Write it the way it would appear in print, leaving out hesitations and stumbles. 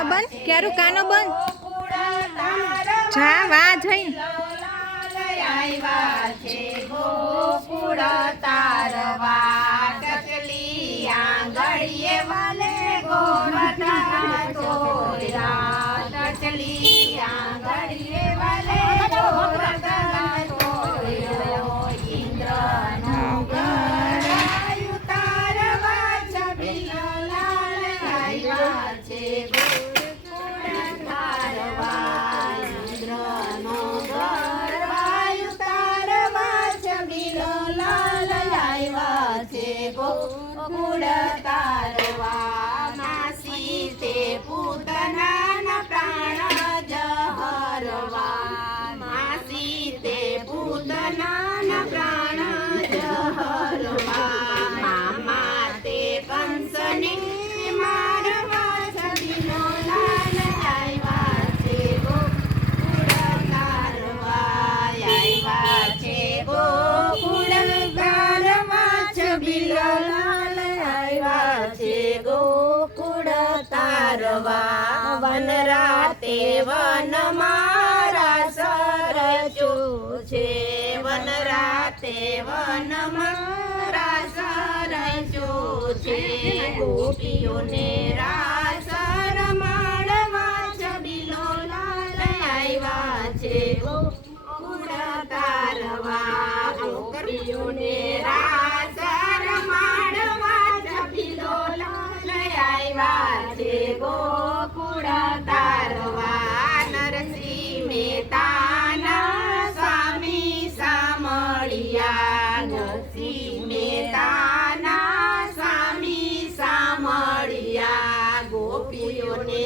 કાનો બંધ ક્યારું કાનો બંધ જા વા જઈ આવ્યા છે ગોકુળ તારવા ટચલી આંગળીએ વાલે ગોરધા તોરા ટચલી આંગળીએ વાલે ગોરધા તોરા ઇન્દ્રનો ઘર આયુ તારવા છબીલાલ આવ્યા છે ગોકુળ તારવા ઇન્દ્રનો ઘર આયુ તારવા છબીલાલ આવ્યા છે ગોકુળ તારવા માસી તે પૂતનાના પ્રાણ જહરવા માસી તે પૂતનાના પ્રાણ જહરવા મામા તે કંસને મારવા છબીલાલ આવ્યા છે ગોકુળ તારવા આવ્યા છે ગોકુળ તારવા છબીલાલ આવ્યા છે ગોકુળ તારવા વન રાતે વન મારા સરચો છે વન રાતે વન મારા સરચો છે ગોપીઓને રાસ રમાડવા છબીલાલ આવ્યા છે ગોકુળ તારવા ગોપીઓને રાસ રમાડવા છબીલાલ આવ્યા છે ગોકુળ તારવા નરસિંહ મહેતાના સ્વામી સામળિયા નરસિંહ મહેતાના સ્વામી સામળિયા ગોપીઓને